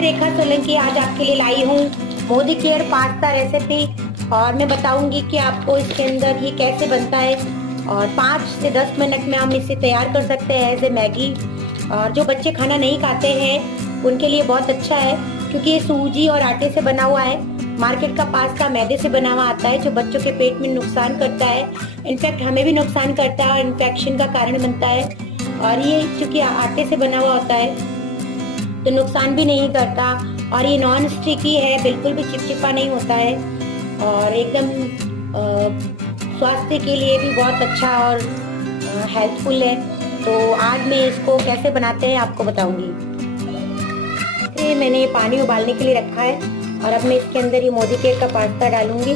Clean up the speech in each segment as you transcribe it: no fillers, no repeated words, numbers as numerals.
मैं रेखा सोलंकी आज आपके लिए लाई हूँ मोदी केयर पास्ता रेसिपी। और मैं बताऊंगी कि आपको इसके अंदर ये कैसे बनता है और 5 से 10 मिनट में हम इसे तैयार कर सकते हैं एज ए मैगी। और जो बच्चे खाना नहीं खाते हैं उनके लिए बहुत अच्छा है, क्योंकि ये सूजी और आटे से बना हुआ है। मार्केट का पास्ता मैदे से बना हुआ आता है, जो बच्चों के पेट में नुकसान करता है। इनफैक्ट हमें भी नुकसान करता है और इन्फेक्शन का कारण बनता है। और ये चूंकि आटे से बना हुआ होता है तो नुकसान भी नहीं करता, और ये नॉन स्टिकी है, बिल्कुल भी चिपचिपा नहीं होता है, और एकदम स्वास्थ्य के लिए भी बहुत अच्छा और हेल्पफुल है। तो आज मैं इसको कैसे बनाते हैं आपको बताऊंगी। फिर मैंने पानी उबालने के लिए रखा है और अब मैं इसके अंदर ये मोदी केयर का पास्ता डालूंगी।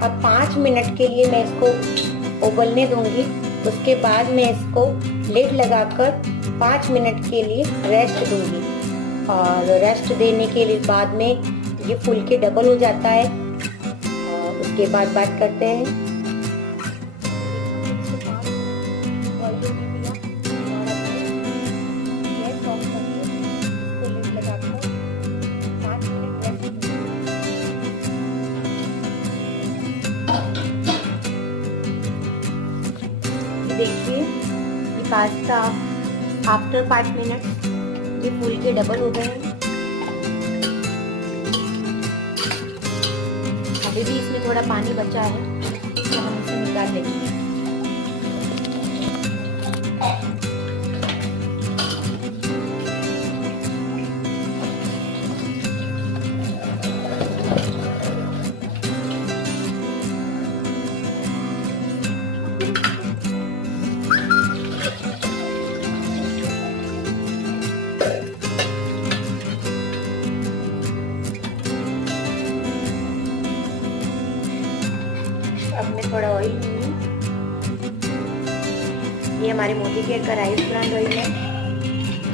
अब 5 मिनट के लिए मैं इसको उबलने दूंगी। उसके बाद मैं इसको लिड लगाकर 5 मिनट के लिए रेस्ट दूंगी, और रेस्ट देने के लिए बाद में ये फूल के डबल हो जाता है। और उसके बाद बात करते हैं। देखिए ये पास्ता आफ्टर 5 मिनट्स ये फूल के डबल हो गए हैं। अभी भी इसमें थोड़ा पानी बचा है तो हम इसे निकाल लेंगे। अब मैं थोड़ा ऑयल लूँगी। ये हमारे मोदी केयर का राइस ब्रांड ऑयल है,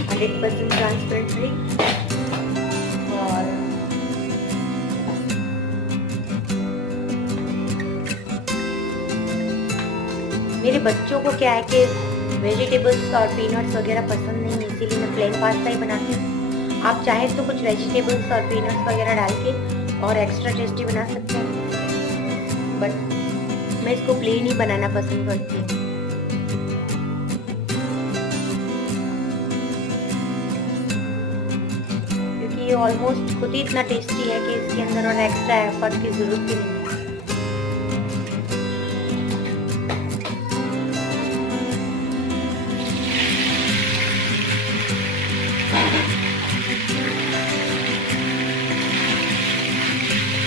100% ट्रांसपेरेंट फ्री। और मेरे बच्चों को क्या है कि वेजिटेबल्स और पीनट्स वगैरह पसंद नहीं है, इसीलिए मैं प्लेन पास्ता ही बनाती हूँ। आप चाहें तो कुछ वेजिटेबल्स और पीनट्स वगैरह डाल के और एक्स्ट्रा टेस्टी बना सकते हैं, बट मैं इसको प्लेन ही बनाना पसंद करती हूँ। क्योंकि ये ऑलमोस्ट खुद ही इतना टेस्टी है कि इसके अंदर और एक्स्ट्रा एफर्ट की जरूरत भी नहीं है।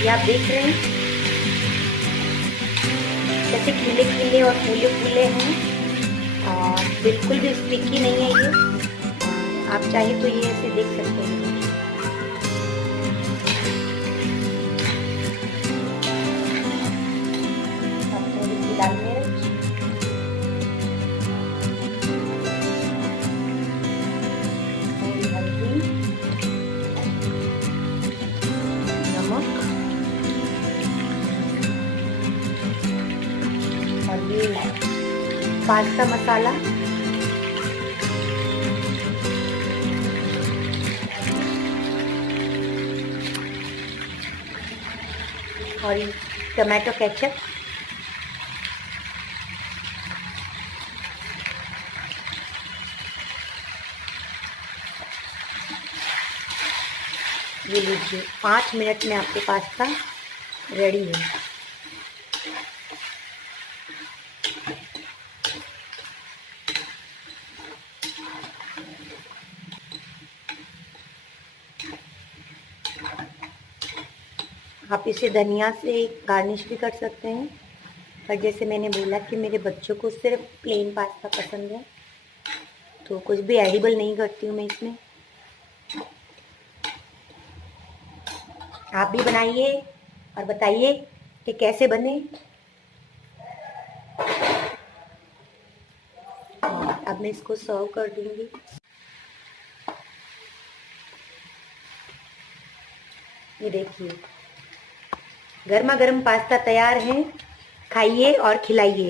ये आप देख रहे हैं कैसे खिले खिले और फूले फूले हैं, और बिल्कुल भी स्टिकी नहीं है ये। आप चाहे तो ये ऐसे देख सकते हैं। लाल मिर्च, थोड़ी हल्दी, नमक, और ये पास्ता मसाला, और ये टमाटो केचप, ये लीजिए 5 मिनट में आपके पास्ता रेडी है। आप इसे धनिया से गार्निश भी कर सकते हैं, पर जैसे मैंने बोला कि मेरे बच्चों को सिर्फ प्लेन पास्ता पसंद है, तो कुछ भी एडिबल नहीं करती हूँ मैं इसमें। आप भी बनाइए और बताइए कि कैसे बने। अब मैं इसको सर्व कर दूंगी। ये देखिए गर्मा गर्म पास्ता तैयार है, खाइए और खिलाइए।